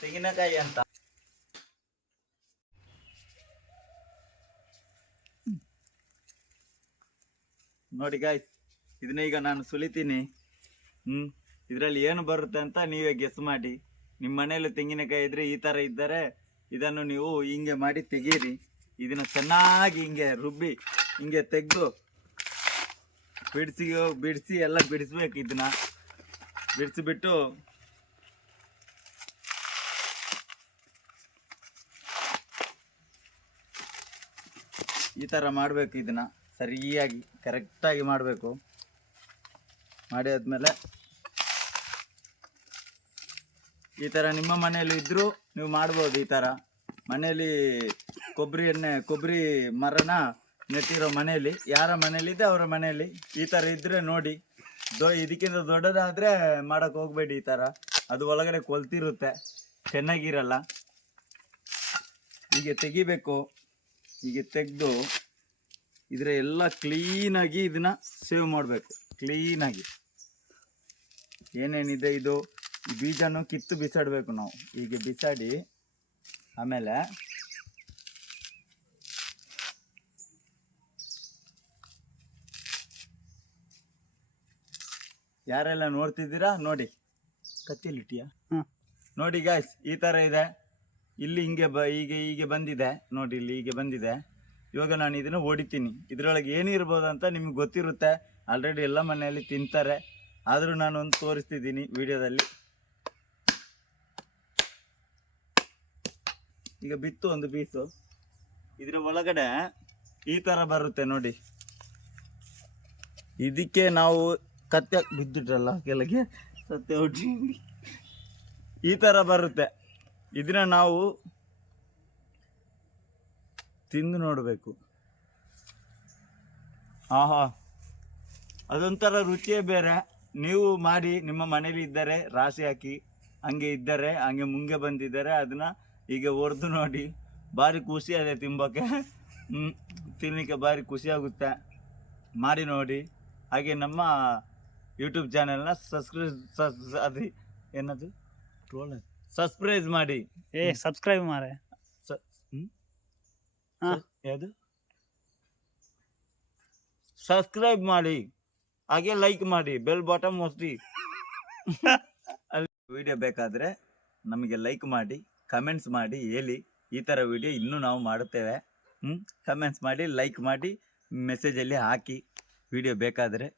ತೆಂಗಿನಕಾಯಿ ಅಂತ ನೋಡಿ ಗಾಯ್ಸ್, ಇದನ್ನ ಈಗ ನಾನು ಸುಲಿತೀನಿ. ಇದರಲ್ಲಿ ಏನು ಬರುತ್ತೆ ಅಂತ ನೀವೇ ಗೆಸ್ ಮಾಡಿ. ನಿಮ್ಮ ಮನೆಯಲ್ಲಿ ತೆಂಗಿನಕಾಯಿ ಇದ್ರೆ ಈ ತರ ಇದ್ದರೆ ಇದನ್ನು ನೀವು ಹಿಂಗೆ ಮಾಡಿ ತೆಗೀರಿ. ಇದನ್ನ ಚೆನ್ನಾಗಿ ಹಿಂಗೆ ರುಬ್ಬಿ ಹಿಂಗೆ ತೆಗೆದು ಬಿಡಿಸಿ ಎಲ್ಲ ಬಿಡಿಸ್ಬೇಕು. ಇದನ್ನ ಬಿಡಿಸಿಬಿಟ್ಟು ಈ ತರ ಮಾಡಬೇಕು. ಇದನ್ನ ಸರಿಯಾಗಿ ಕರೆಕ್ಟಾಗಿ ಮಾಡಬೇಕು. ಮಾಡಿ ಆದ್ಮೇಲೆ ಈ ತರ ನಿಮ್ಮ ಮನೆಯಲ್ಲಿ ಇದ್ರೂ ನೀವು ಮಾಡ್ಬೋದು. ಈ ತರ ಮನೆಯಲ್ಲಿ ಕೊಬ್ಬರಿ ಮರನ ನೆಟ್ಟಿರೋ ಮನೆಯಲ್ಲಿ, ಯಾರ ಮನೆಯಲ್ಲಿ ಇದೆ ಅವರ ಮನೆಯಲ್ಲಿ ಈ ತರ ಇದ್ರೆ ನೋಡಿ. ಇದಕ್ಕಿಂತ ದೊಡ್ಡದಾದ್ರೆ ಮಾಡಕ್ ಹೋಗ್ಬೇಡಿ. ಈ ತರ ಅದು ಒಳಗಡೆ ಕೊಲ್ತಿರುತ್ತೆ, ಚೆನ್ನಾಗಿರಲ್ಲ. ಹೀಗೆ ತೆಗಿಬೇಕು. ಹೀಗೆ ತೆಗೆದು ಇದ್ರ ಎಲ್ಲ ಕ್ಲೀನಾಗಿ ಇದನ್ನ ಸೇವ್ ಮಾಡಬೇಕು. ಕ್ಲೀನಾಗಿ ಏನೇನಿದೆ ಇದು ಈ ಬೀಜನೂ ಕಿತ್ತು ಬಿಸಾಡಬೇಕು ನಾವು. ಹೀಗೆ ಬಿಸಾಡಿ ಆಮೇಲೆ ಯಾರೆಲ್ಲ ನೋಡ್ತಿದ್ದೀರಾ ನೋಡಿ. ಕತ್ತಿಲಿಟ್ಟಿಯಾ? ನೋಡಿ ಗಾಯ್ಸ್, ಈ ಥರ ಇದೆ. ಇಲ್ಲಿ ಹೀಗೆ ಬಂದಿದೆ ನೋಡಿ. ಇಲ್ಲಿ ಹೀಗೆ ಬಂದಿದೆ. ಇವಾಗ ನಾನು ಇದನ್ನು ಹೊಡಿತೀನಿ. ಇದರೊಳಗೆ ಏನಿರ್ಬೋದು ಅಂತ ನಿಮ್ಗೆ ಗೊತ್ತಿರುತ್ತೆ. ಆಲ್ರೆಡಿ ಎಲ್ಲ ಮನೆಯಲ್ಲಿ ತಿಂತಾರೆ. ಆದರೂ ನಾನು ಒಂದು ತೋರಿಸ್ತಿದ್ದೀನಿ ವಿಡಿಯೋದಲ್ಲಿ. ಈಗ ಬಿತ್ತು ಒಂದು ಪೀಸು. ಇದರ ಒಳಗಡೆ ಈ ಥರ ಬರುತ್ತೆ ನೋಡಿ. ಇದಕ್ಕೆ ನಾವು ಕತ್ತೆ ಬಿದ್ದಿಟ್ರಲ್ಲ ಕೆಳಗೆ ಸತ್ಯ ಹುಟ್ಟಿ ಈ ಥರ ಬರುತ್ತೆ. ಇದನ್ನ ನಾವು ತಿಂದು ನೋಡಬೇಕು. ಆಹಾ, ಅದೊಂಥರ ರುಚಿಯೇ ಬೇರೆ. ನೀವು ಮಾಡಿ, ನಿಮ್ಮ ಮನೇಲಿ ಇದ್ದರೆ ರಾಶಿ ಹಾಕಿ, ಹಂಗೆ ಇದ್ದರೆ ಹಂಗೆ ಮುಂಗೆ ಬಂದಿದ್ದಾರೆ ಅದನ್ನ ಈಗ ಹೊಡೆದು ನೋಡಿ. ಭಾರಿ ಖುಷಿ ಇದೆ ತಿಂಬಕ್ಕೆ. ತಿನ್ನಲಿಕ್ಕೆ ಭಾರಿ ಖುಷಿ ಆಗುತ್ತೆ. ಮಾಡಿ ನೋಡಿ. ಹಾಗೆ ನಮ್ಮ ಯೂಟ್ಯೂಬ್ ಚಾನೆಲ್ನ ಸಬ್ಸ್ಕ್ರೈಬ್ ಮಾಡಿ. ಸಬ್ಸ್ಕ್ರೈಬ್ ಮಾರೆ ಯಾವುದು ಸಬ್ಸ್ಕ್ರೈಬ್ ಮಾಡಿ, ಹಾಗೆ ಲೈಕ್ ಮಾಡಿ, ಬೆಲ್ ಬಾಟಮ್ ಒತ್ತಿ. ಅಲ್ಲಿ ವಿಡಿಯೋ ಬೇಕಾದರೆ ನಮಗೆ ಲೈಕ್ ಮಾಡಿ, ಕಮೆಂಟ್ಸ್ ಮಾಡಿ ಹೇಳಿ. ಈ ಥರ ವಿಡಿಯೋ ಇನ್ನೂ ನಾವು ಮಾಡುತ್ತೇವೆ. ಕಮೆಂಟ್ಸ್ ಮಾಡಿ, ಲೈಕ್ ಮಾಡಿ, ಮೆಸೇಜಲ್ಲಿ ಹಾಕಿ ವಿಡಿಯೋ ಬೇಕಾದರೆ.